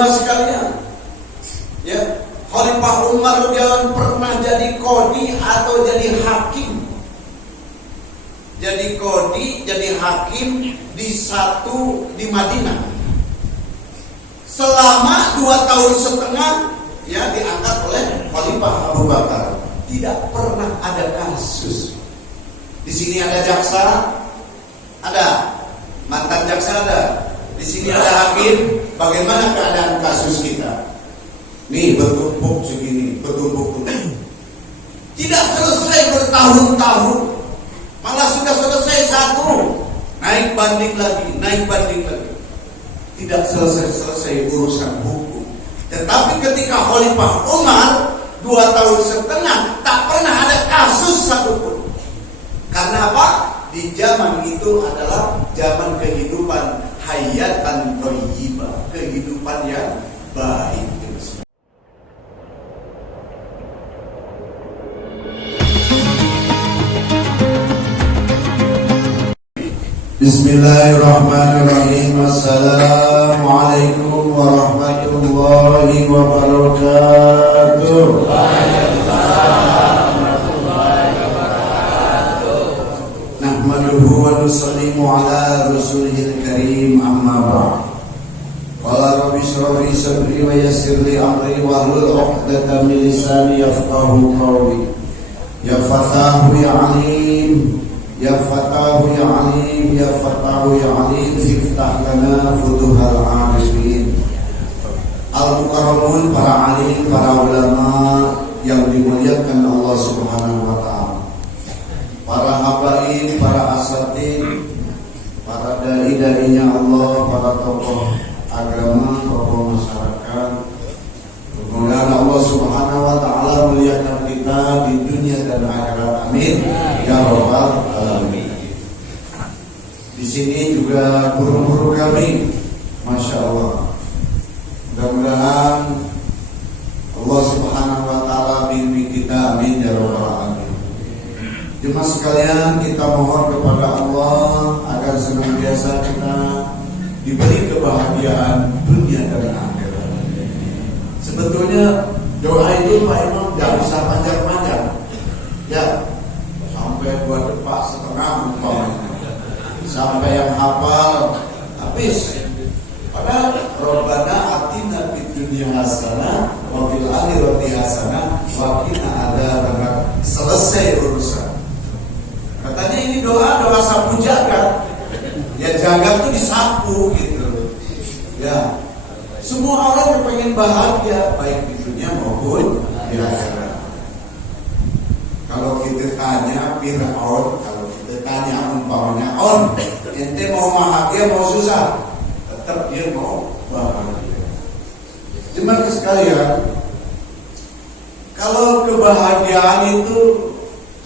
jemaah sekalian, ya, Khalifah Umar jangan pernah jadi kodi atau jadi hakim. Jadi kodi, jadi hakim di Madinah. Selama 2 tahun setengah, ya, diangkat oleh Khalifah Abu Bakar. Tidak pernah ada kasus. Di sini ada jaksa, ada mantan jaksa, ada. Di sini ada hakim. Bagaimana keadaan kasus kita? Nih bertumpuk segini, bertumpuk. Tidak selesai bertahun-tahun, malah sudah selesai satu, naik banding lagi. Tidak selesai urusan hukum. Tetapi ketika Khalifah Umar 2 tahun setengah, tak pernah ada kasus satupun. Karena apa? Di zaman itu adalah zaman kehidupan hayatan thayyibah, kehidupan yang baik. Bismillahirrahmanirrahim. Assalamualaikum warahmatullahi wabarakatuh. Nahmaduhu wa nusallimu ala rasulihil karim, amma ba'd. Qala rabbi shrah li sadri wa yassir li amri wahlul 'uqdatam min lisani yafqahu qawli. Ya Fatahu ya Alim, Ya Fatahu ya Alim, Ya Fatahu ya Alim, iftah lana futuhal arifin. Al-Mukarramun, para alim, para ulama yang dimuliakan Allah Subhanahu wa ta'ala, para habaib, para asatid, para dai-dainya Allah, para tokoh agama, tokoh masyarakat. Mudah-mudahan Allah Subhanahu wa ta'ala muliakan kita di dunia dan akhirat. Amin ya rabbal alamin. Di sini juga guru-guru kami, masya Allah. Mudah-mudahan Allah Subhanahu wa ta'ala bimbing kita. Amin ya rabbal alamin. Jemaah sekalian, kita mohon kepada Allah agar senantiasa kita diberi kebahagiaan dunia dan akhirat. Sebetulnya doa itu Pak Imam tidak bisa panjang-panjang, ya, sampai 2 depak setengah umpamanya, sampai yang hafal habis. Padahal Rabbana atina fid dunya hasanah wa fil akhirati hasanah wa qina adzabannar. Selesai urusan. Katanya ini doa sapu jagat. Ya, jagat tuh disapu gitu. Ya. Semua orang yang pengen bahagia, baik di dunia maupun di akhirat. Kalau kita tanya Fir'aun, kalau kita tanya umpamanya on, ente mau bahagia mau susah, tetap dia mau bahagia. Jemaah sekalian, kalau kebahagiaan itu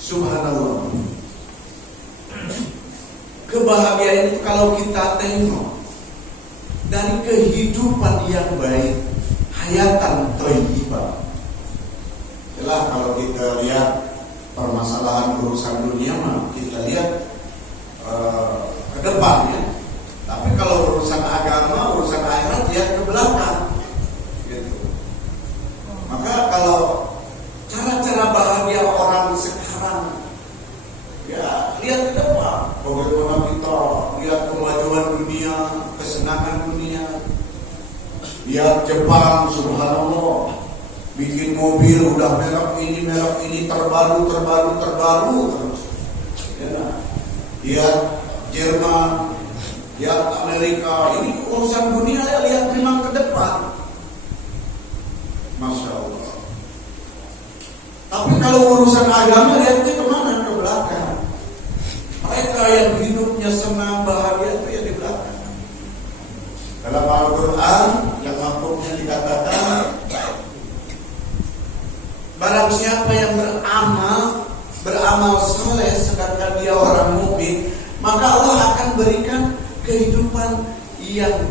subhanallah. Kebahagiaan itu kalau kita tengok dari kehidupan yang baik, hayatan thayyibah. Jelas kalau kita lihat permasalahan urusan dunia mah kita lihat ke depannya. Tapi kalau urusan agama, urusan akhirat lihat ke belakang. Gitu. Maka kalau cara-cara bahagia orang sekarang, ya lihat ke depan. Bagaimana kita lihat kemajuan dunia, kesenangan dunia. Lihat Jepang, subhanallah, bikin mobil udah merek ini terbaru terus. Ya. Lihat Jerman, lihat Amerika, ini urusan dunia ya, lihat memang ke depan. Masya Allah. Tapi kalau urusan agama lihatnya kemana? Ke belakang. Mereka yang hidupnya senang bahagia itu yang di belakang. Dalam Al-Quran yang maksudnya dikatakan, barang siapa yang beramal soleh sedangkan dia orang mukmin, maka Allah akan berikan kehidupan yang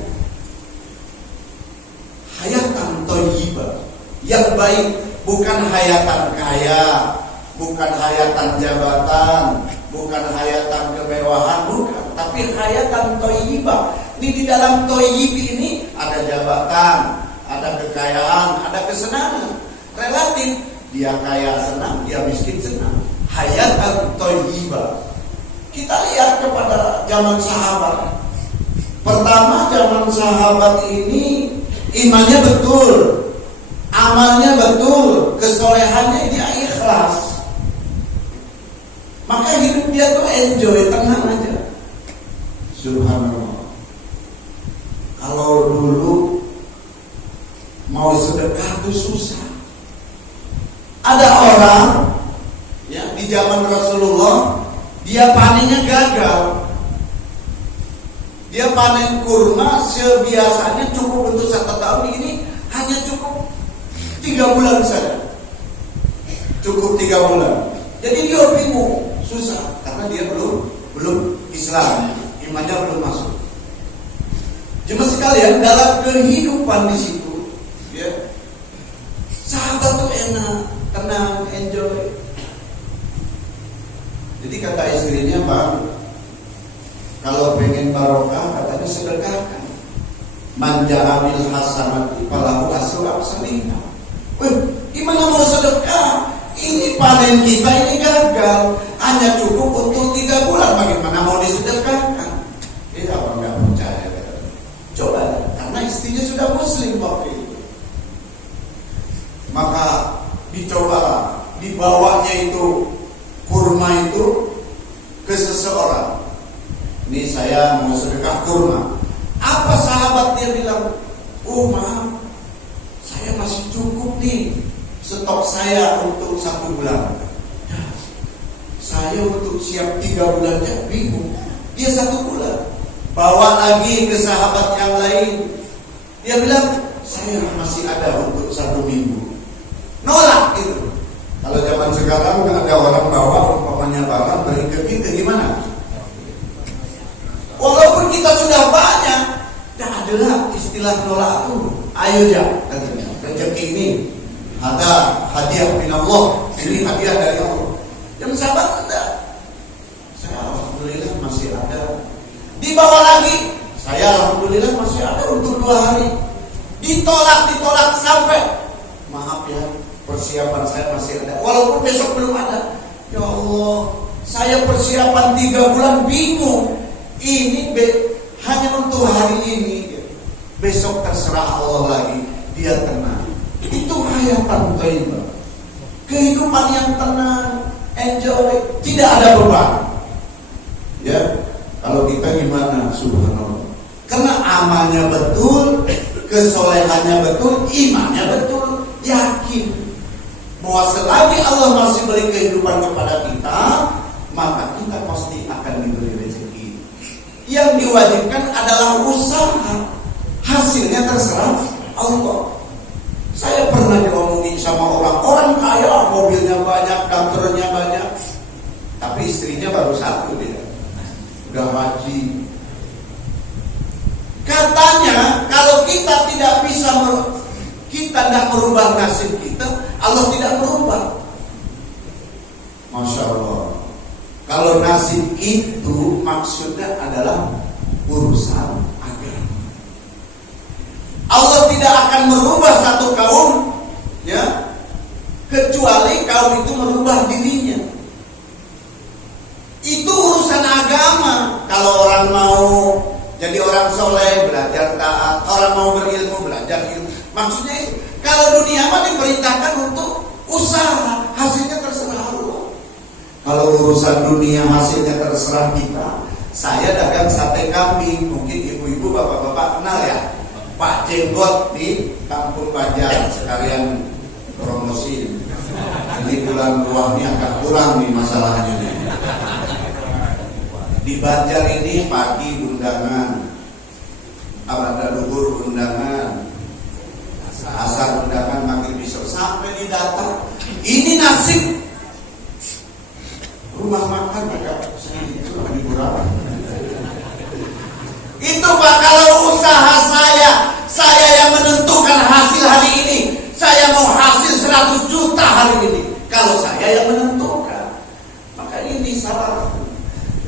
hayatan thayyibah, yang baik, bukan hayatan kaya, bukan hayatan jabatan, bukan hayatan kemewahan, bukan, tapi hayatan thayyibah. Ini di dalam thayyib ini ada jabatan, ada kekayaan, ada kesenangan. Relatif, dia kaya senang, dia miskin senang. Hayatan thayyibah. Kita lihat kepada zaman sahabat. Pertama, zaman sahabat ini imannya betul, amalnya betul, kesolehannya dia ikhlas. Maka hidup dia tuh enjoy, tenang aja. Subhanallah. Kalau dulu mau sedekah tuh susah. Ada orang ya di zaman Rasulullah, dia panennya gagal. Dia panen kurma sebiasanya cukup untuk 1 tahun, ini hanya cukup 3 bulan saja. Cukup 3 bulan. Jadi dia bingung, susah karena dia belum Islam, imannya belum masuk. Jemaah sekalian, dalam kehidupan di situ, ya, sahabat tuh enak, tenang, enjoy. Jadi kata istrinya, Bang, kalau pengen barokah katanya sedekahkan. Manja amil hasanati falahu asyru amsalihha. Gimana mau sedekah? Ini panen kita ini gagal, hanya cukup untuk 3 bulan. Bagaimana mau disedekahkan? Dia orang nggak percaya. Coba, karena istrinya sudah muslim waktu itu. Maka dicobalah, dibawanya itu kurma itu ke seseorang. Ini saya mau sedekah kurma. Apa sahabat dia bilang? Oh maaf, saya masih cukup nih stok saya untuk 1 bulan. Saya untuk siap 3 bulannya bingung. Dia 1 bulan. Bawa lagi ke sahabat yang lain. Dia bilang saya masih ada untuk 1 minggu. Nolak gitu. Kalau zaman sekarang ada orang bawa umpamanya barang beri ke kita, gimana? Walaupun kita sudah banyak, tidak ada istilah nolak itu. Ayo ya, katanya, rezeki ini ada hadiah min Allah, ini hadiah dari Allah. Yang sahabat tidak. Saya alhamdulillah masih ada. Dibawa lagi, saya alhamdulillah masih ada untuk 2 hari. Ditolak sampai, maaf ya, persiapan saya masih ada. Walaupun besok belum ada. Ya Allah, saya persiapan 3 bulan bingung. Ini hanya untuk hari ini. Besok terserah Allah lagi. Dia tenang. Itu hayatan thayyibah. Kehidupan yang tenang, enjoy, tidak ada beban. Ya, kalau kita gimana? Subhanallah. Karena amalnya betul, kesolehannya betul, imannya betul, yakin bahwa selagi Allah masih beri kehidupan kepada kita, maka kita pasti akan diberi rezeki. Yang diwajibkan adalah usaha, hasilnya terserah Allah. Saya pernah diomongin sama orang kaya, mobilnya banyak, kantornya banyak, tapi istrinya baru 1 dia, udah haji. Katanya kalau kita tidak bisa kita tidak merubah nasib kita, Allah tidak merubah. Masya Allah. Kalau nasib itu maksudnya adalah urusan agama. Allah tidak akan merubah satu kaum, ya, kecuali kaum itu merubah dirinya. Itu urusan agama. Kalau orang mau jadi orang soleh, belajar taat, orang mau berilmu, belajar ilmu. Maksudnya itu. Kalau dunia mah diperintahkan untuk usaha, hasilnya terserah Allah. Kalau urusan dunia hasilnya terserah kita. Saya dagang sate kambing, mungkin ibu-ibu, bapak-bapak kenal ya, Pak Jenggot di Kampung Banjar, sekalian promosi. Ini bulan uangnya agak kurang nih masalahnya nih. Di Banjar ini pagi undangan, abada duhur undangan, asar undangan, maghrib besok, sampai di data. Ini nasib rumah makan agak sedikit lebih kurang. Itu Pak, kalau usaha saya yang menentukan hasil hari ini. Saya mau hasil 100 juta hari ini. Kalau saya yang menentukan, maka ini salah.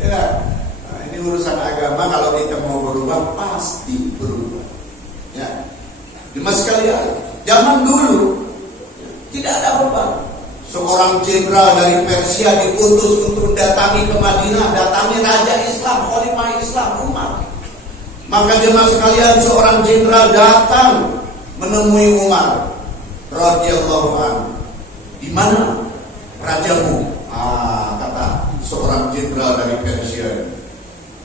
Ya, nah, ini urusan agama. Kalau kita mau berubah, pasti berubah. Ya, Jemaah sekalian, zaman dulu tidak ada beban. Seorang jenderal dari Persia diutus untuk datangi ke Madinah, datangi Raja Islam, Khalifah Islam, Umar. Maka jemaah sekalian, seorang jenderal datang menemui Umar radhiyallahu anhu. Di mana rajamu? Kata seorang jenderal dari Persia.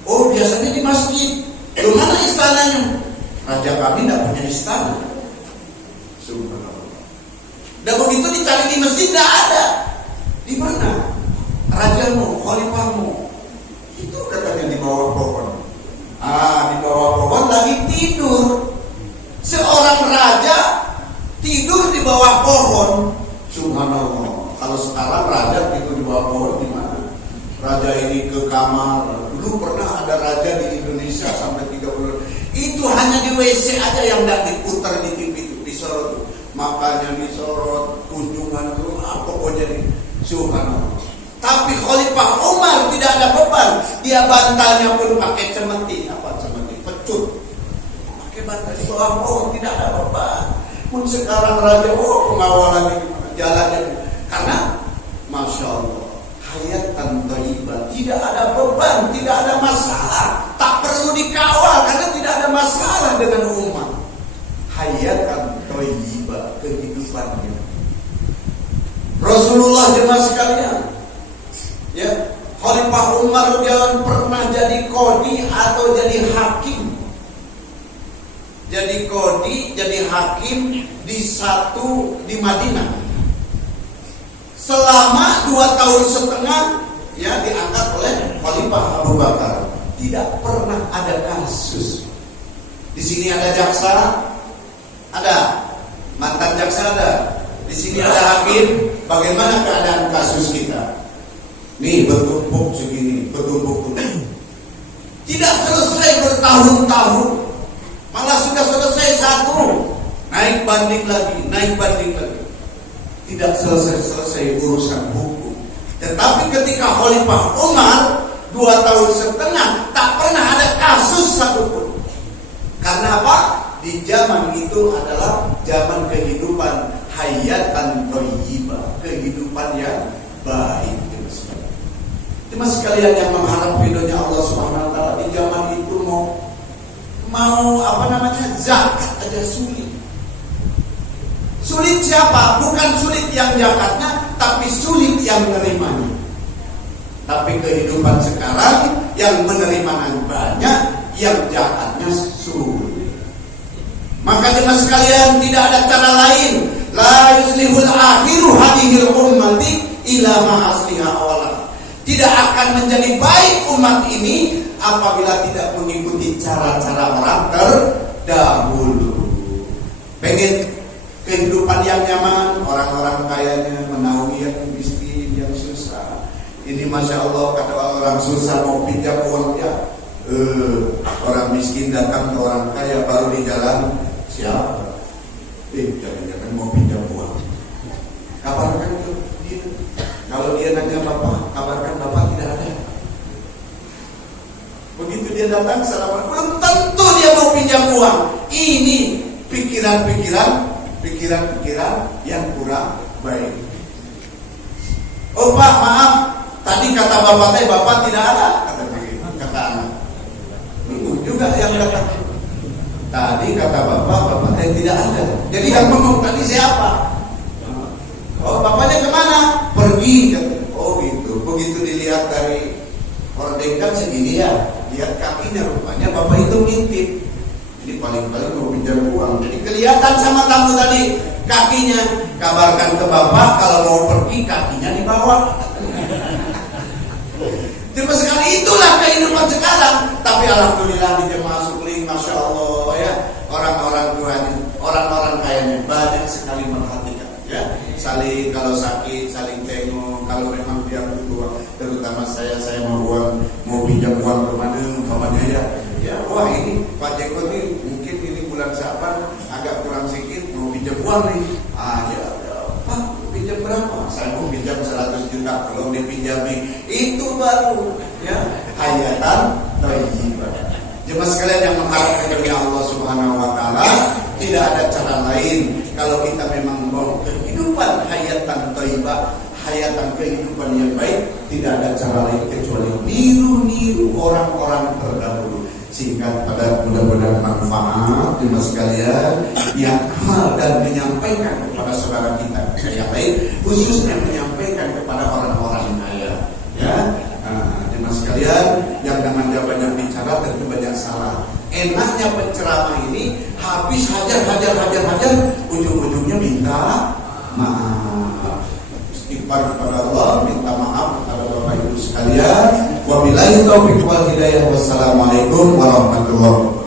Oh, biasanya di masjid. Di mana istananya? Raja kami tidak punya istana. Subhanallah. Dan begitu dicari di masjid tidak ada. Di mana rajamu, khalifahmu? Itu katanya di bawah pohon. Di bawah pohon lagi tidur. Seorang raja tidur di bawah pohon. Subhanallah. Kalau sekarang raja tidur di bawah pohon di mana? Raja ini ke kamar. Dulu pernah ada raja di Indonesia sampai 30. Itu hanya di WC aja yang tidak diputar di TV itu, disorot. Makanya disorot, kunjungan itu, pokoknya di Subhanallah. Tapi Khalifah Umar tidak ada beban. Dia bantalnya pun pakai cemeti. Apa cemeti? Pecut. Pakai bantal di bawah pohon, tidak ada beban. Pun sekarang raja, pengawalan jalannya. Karena Masya Allah, hayatan thayyibah, tidak ada beban, tidak ada masalah, tak perlu dikawal karena tidak ada masalah dengan umat. Hayatan thayyibah, kehidupannya. Rasulullah jemaah sekalian, ya, Khalifah Umar jangan pernah jadi kodi atau jadi hakim. Jadi kodi, jadi hakim di Madinah. Selama 2 tahun setengah ya diangkat oleh Khalifah Abu Bakar. Tidak pernah ada kasus. Di sini ada jaksa, ada mantan jaksa, ada. Di sini ada hakim. Bagaimana keadaan kasus kita? Nih bertumpuk segini, bertumpuk. Tidak selesai bertahun-tahun. Malah sudah selesai satu, naik banding lagi, naik banding lagi. Tidak selesai urusan hukum. Tetapi ketika Khalifah Umar 2 tahun setengah tak pernah ada kasus satupun. Karena apa? Di zaman itu adalah zaman kehidupan hayatan thayyibah, kehidupan yang baik. Cuma sekalian yang mengharap ridhonya Allah Subhanahu wa taala di zaman itu mau zakat aja sulit. Sulit siapa? Bukan sulit yang zakatnya, tapi sulit yang menerimanya. Tapi kehidupan sekarang yang menerimanya banyak, yang zakatnya sulit. Maka jemaah sekalian, tidak ada cara lain. La yuslihul akhiru hadhil ummati ila ma asliha awalan. Tidak akan menjadi baik umat ini apabila tidak mengikuti cara-cara orang terdahulu. Pengen kehidupan yang nyaman, orang-orang kayanya menaungi yang miskin, yang susah. Ini Masya Allah, kata orang susah mau pinjam uangnya, orang miskin datang ke orang kaya baru di jalan, siapa? Jangan-jangan mau pinjam uang. Kabarkan itu dia. Kalau dia nanya bapak, kabarkan bapak tidak ada. Begitu dia datang, assalamualaikum, belum tentu dia mau pinjam uang. Ini pikiran-pikiran yang kurang baik. Oh Pak, maaf, tadi kata bapak tidak ada, kata anak. Itu juga yang kata. Tadi kata bapak tidak ada. Jadi yang ngomong tadi siapa? Oh bapaknya kemana? Pergi. Oh gitu. Begitu dilihat dari hordeng kan segini ya, lihat kakinya rupanya bapak itu ngintip. Jadi paling-paling mau pinjam uang. Jadi kelihatan sama tamu tadi kakinya. Kabarkan ke bapak kalau mau pergi kakinya di bawah. Cuma sekali itulah kehidupan sekarang. Tapi alhamdulillah di jemaah Sukling, Masya Allah ya, orang-orang tuanya, orang-orang kayanya banyak sekali memperhatikan ya. Saling kalau sakit, saling tengok. Kalau memang dia butuh, terutama saya mau pinjam uang kemana, umpamanya ya. Ya, wah ini Pak Jeko nih mungkin ini bulan Syaban agak kurang sedikit mau pinjam uang nih. Ya, Pak pinjam berapa? Saya mau pinjam 100 juta. Kalau dipinjami itu baru ya hayatan thayyibah. Jemaah sekalian yang mengharapkan dari Allah Subhanahu wa taala, Tidak ada cara lain kalau kita memang mau kehidupan hayatan thayyibah, hayatan kehidupan yang baik. Tidak ada cara lain kecuali niru-niru orang-orang terdahulu. Singkat pada mudah-mudahan manfaat jemaah sekalian yang hal dan menyampaikan kepada saudara kita yang lain, khususnya menyampaikan kepada orang-orang kaya. Ya, jemaah sekalian yang dengan dia banyak bicara tentu banyak salah. Enaknya penceramah ini habis hajar, ujung-ujungnya minta maaf. Istighfar kepada Allah, minta maaf kepada Bapak Ibu sekalian. Wabillahi taufiq wal hidayah. Wassalamualaikum warahmatullahi wabarakatuh.